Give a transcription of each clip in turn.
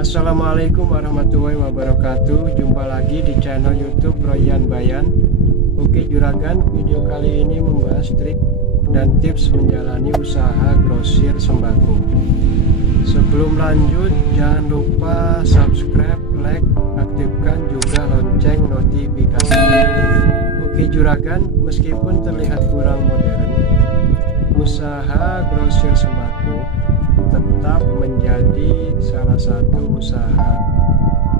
Assalamualaikum warahmatullahi wabarakatuh. Jumpa lagi di channel YouTube Royan Bayan. Oke juragan, video kali ini membahas trik dan tips menjalani usaha grosir sembako. Sebelum lanjut, jangan lupa subscribe, like, aktifkan juga lonceng notifikasi. Oke juragan, meskipun terlihat kurang modern, usaha grosir sembako tetap menjadi salah satu usaha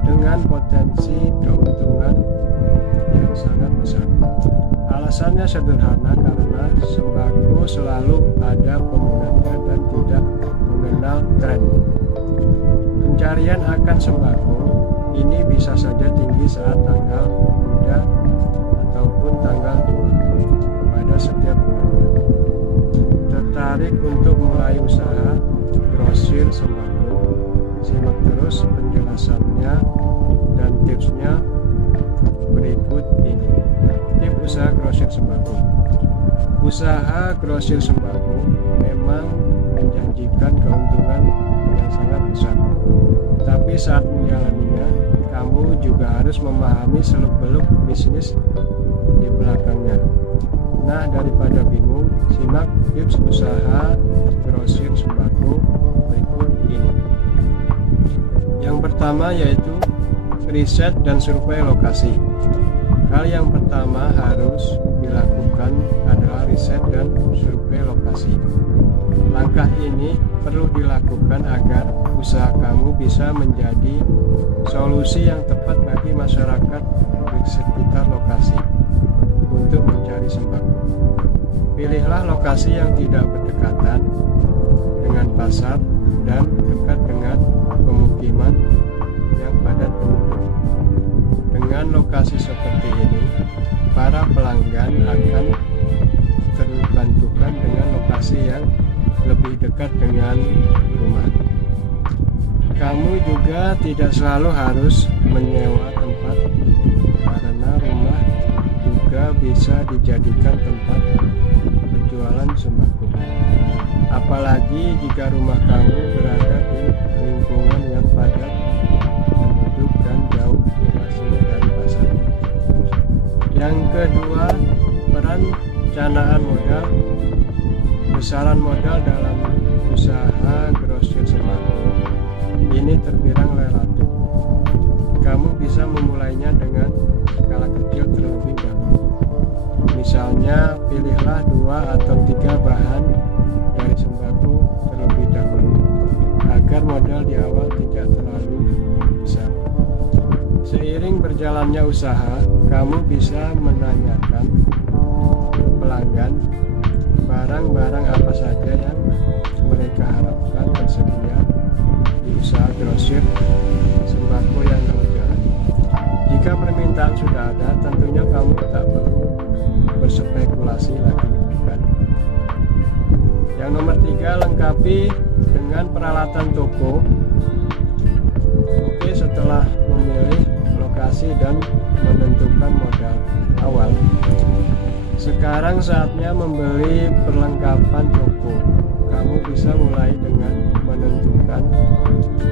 dengan potensi keuntungan yang sangat besar. Alasannya sederhana, karena sembako selalu ada peminatnya dan tidak mengenal tren. Pencarian akan sembako ini bisa saja tinggi saat tanggal muda ataupun tanggal tua pada setiap bulannya. Tertarik untuk mulai usaha grosir sembako? Simak terus penjelasannya dan tipsnya berikut ini. Tip usaha grosir sembako. Usaha grosir sembako memang menjanjikan keuntungan yang sangat besar, tapi saat menjalaninya kamu juga harus memahami seluk-beluk bisnis di belakangnya. Nah, daripada bingung, simak tips usaha grosir sembako berikut ini. Yang pertama yaitu riset dan survei lokasi. Hal yang pertama harus dilakukan adalah riset dan survei lokasi. Langkah ini perlu dilakukan agar usaha kamu bisa menjadi solusi yang tepat bagi masyarakat di sekitar lokasi untuk mencari sembako. Pilihlah lokasi yang tidak berdekatan dengan pasar dan dekat dengan pemukiman yang padat penduduk. Dengan lokasi seperti ini, para pelanggan akan terbantukan dengan lokasi yang lebih dekat dengan rumah. Kamu juga tidak selalu harus menyewa tempat, karena rumah juga bisa dijadikan tempat berjualan sembako. Apalagi jika rumah kamu berada di lingkungan yang padat penduduk dan jauh lokasinya dari pasar. Yang kedua, perencanaan modal. Besaran modal dalam usaha grosir sembako ini terbilang relatif. Kamu bisa memulainya dengan skala kecil terlebih dahulu. Misalnya, pilihlah 2 atau 3 bahan dari sembako terlebih dahulu agar modal di awal tidak terlalu besar. Seiring berjalannya usaha, kamu bisa menanyakan ke pelanggan barang-barang apa saja yang mereka harapkan tersedia di usaha grosir sembako yang kamu jalani. Jika permintaan sudah ada, tentunya kamu tak perlu berspekulasi lagi, bukan? Yang nomor 3, lengkapi dengan peralatan toko. Oke, setelah memilih lokasi dan menentukan modal awal, sekarang saatnya membeli perlengkapan toko. Kamu bisa mulai dengan menentukan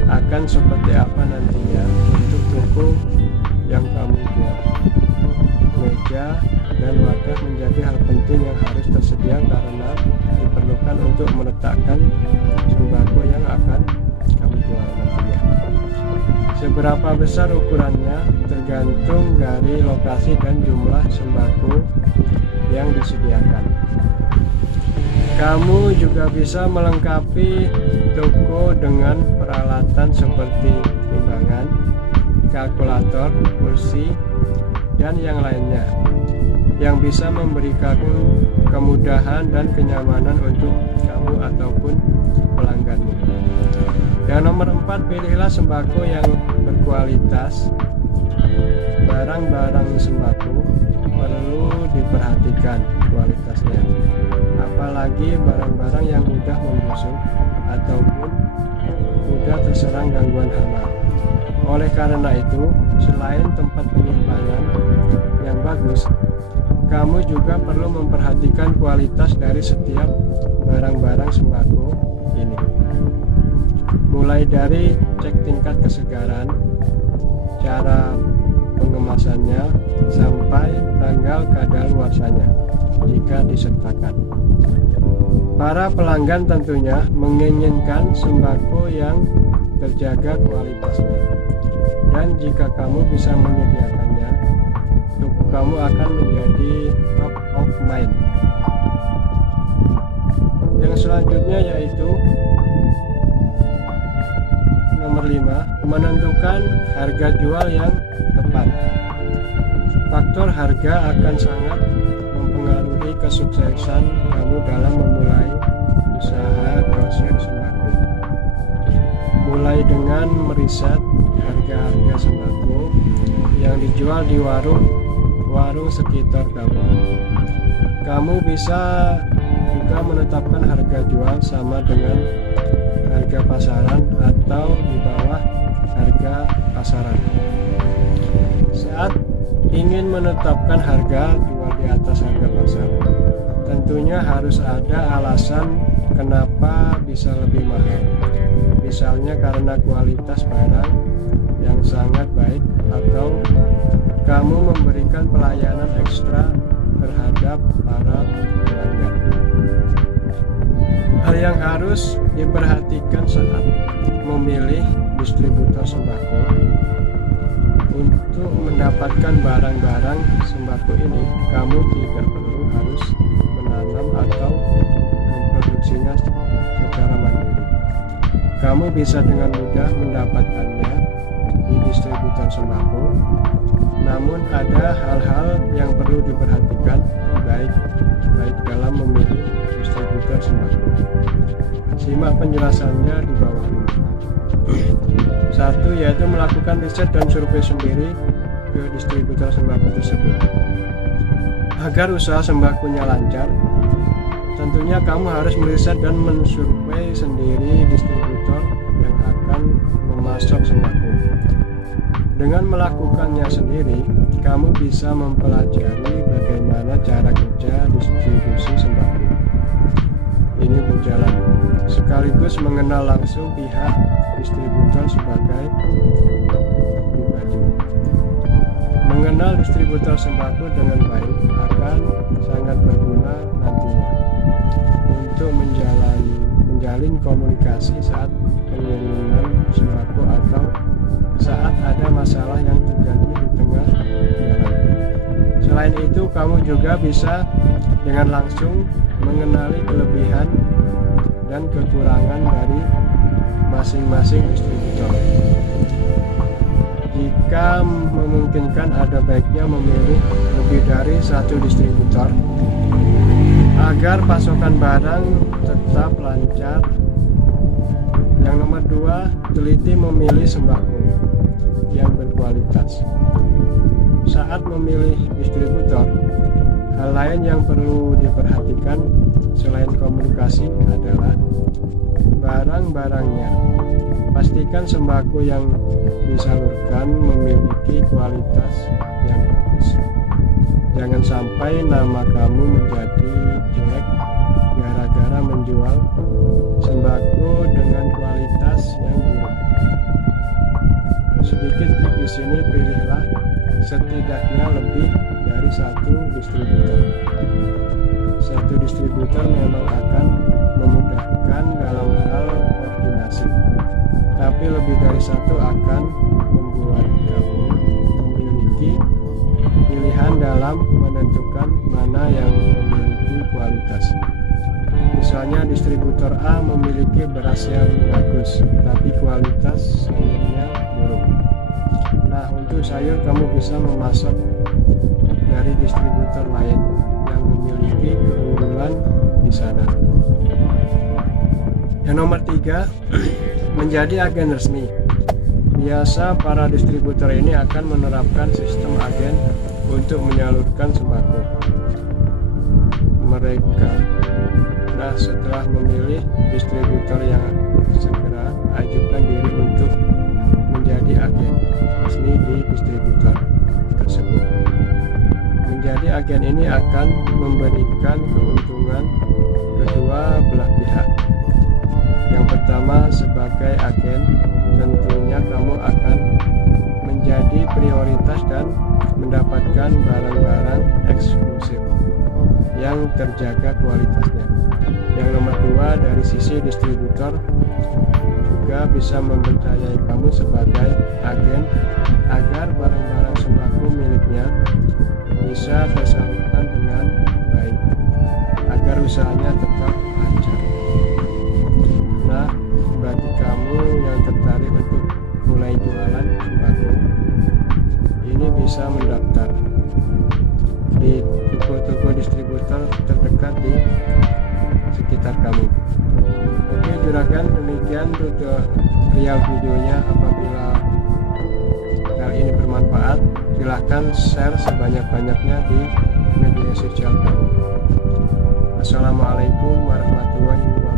akan seperti apa nantinya untuk toko yang kamu jual. Meja dan wadah menjadi hal penting yang harus tersedia karena diperlukan untuk meletakkan sembako yang akan kamu jual nantinya. Seberapa besar ukurannya tergantung dari lokasi dan jumlah sembako yang disediakan. Kamu juga bisa melengkapi toko dengan peralatan seperti timbangan, kalkulator, kursi, dan yang lainnya yang bisa memberikan kemudahan dan kenyamanan untuk kamu ataupun pelangganmu. Yang nomor 4, pilihlah sembako yang berkualitas. Barang-barang sembako perlu diperhatikan kualitasnya, apalagi barang-barang yang mudah membusuk ataupun mudah terserang gangguan hama. Oleh karena itu, selain tempat penyimpanan yang bagus, kamu juga perlu memperhatikan kualitas dari setiap barang-barang sembako ini. mulai dari cek tingkat kesegaran, cara pengemasannya, sampai tanggal kadaluarsanya jika disertakan. Para pelanggan tentunya menginginkan sembako yang terjaga kualitasnya, dan jika kamu bisa menyediakannya, tubuh kamu akan menjadi top of mind. Yang selanjutnya yaitu nomor 5, menentukan harga jual yang tepat. Faktor harga akan sangat mempengaruhi kesuksesan kamu dalam memulai usaha grosir sembako. Mulai dengan meriset harga-harga sembako yang dijual di warung sekitar kamu. Kamu bisa juga menetapkan harga jual sama dengan harga pasaran atau di bawah harga pasaran. Saat ingin menetapkan harga jual di atas harga pasar, tentunya harus ada alasan kenapa bisa lebih mahal. Misalnya karena kualitas barang yang sangat baik, atau kamu memberikan pelayanan ekstra terhadap para pelanggan. Hal yang harus diperhatikan saat memilih distributor sembako. Untuk mendapatkan barang-barang sembako ini, kamu tidak perlu harus menanam atau memproduksinya secara mandiri. Kamu bisa dengan mudah mendapatkannya di distributor sembako. Namun ada hal-hal yang perlu diperhatikan baik dalam memilih distributor sembako. Simak penjelasannya di bawah ini. 1. Yaitu melakukan riset dan survei sendiri ke distributor sembako tersebut. Agar usaha sembakonya lancar, tentunya kamu harus meriset dan mensurvei sendiri distributor yang akan memasok sembako. Dengan melakukannya sendiri, kamu bisa mempelajari bagaimana cara kerja distribusi sembako ini berjalan, sekaligus mengenal langsung pihak distributor sebagai pribadi. Mengenal distributor sembako dengan baik akan sangat berguna nantinya untuk menjalin komunikasi saat pengiriman sembako atau saat ada masalah yang terjadi di tengah jalan. Selain itu, kamu juga bisa dengan langsung mengenali kelebihan dan kekurangan dari masing-masing distributor. Jika memungkinkan, ada baiknya memilih lebih dari satu distributor agar pasokan barang tetap lancar. Yang nomor 2, teliti memilih sembako yang berkualitas. Saat memilih distributor, hal lain yang perlu diperhatikan selain komunikasi adalah barang-barangnya. Pastikan sembako yang disalurkan memiliki kualitas yang bagus. Jangan sampai nama kamu menjadi jelek gara-gara menjual sembako dengan kualitas yang buruk. Sedikit di sini, pilihlah setidaknya lebih dari satu distributor. Satu distributor memang akan memudahkan dalam hal koordinasi, tapi lebih dari satu akan membuat kamu memiliki pilihan dalam menentukan mana yang memiliki kualitas. Misalnya distributor A memiliki beras yang bagus, tapi kualitas sayurnya buruk. Nah, untuk sayur kamu bisa memasok dari distributor lain yang memiliki keunggulan di sana. Yang nomor 3, menjadi agen resmi. Biasa para distributor ini akan menerapkan sistem agen untuk menyalurkan sembako mereka. Nah, setelah memilih distributor yang segera ajukan diri untuk menjadi agen resmi di distributor tersebut. Menjadi agen ini akan memberikan keuntungan kedua belah pihak. Yang pertama, sebagai agen, tentunya kamu akan menjadi prioritas dan mendapatkan barang-barang eksklusif yang terjaga kualitasnya. Yang nomor dua, dari sisi distributor juga bisa mempercayai kamu sebagai agen agar barang-barang sembako miliknya bisa tersalurkan dengan baik agar usahanya tetap lancar. Nah, bagi kamu yang tertarik untuk mulai jualan sembako, ini bisa mendaftar di toko-toko distributor terdekat di sekitar kamu. Oke juragan, demikian tutorial videonya. Apabila hal ini bermanfaat, silahkan share sebanyak-banyaknya di media sosial kamu. Assalamualaikum warahmatullahi wabarakatuh.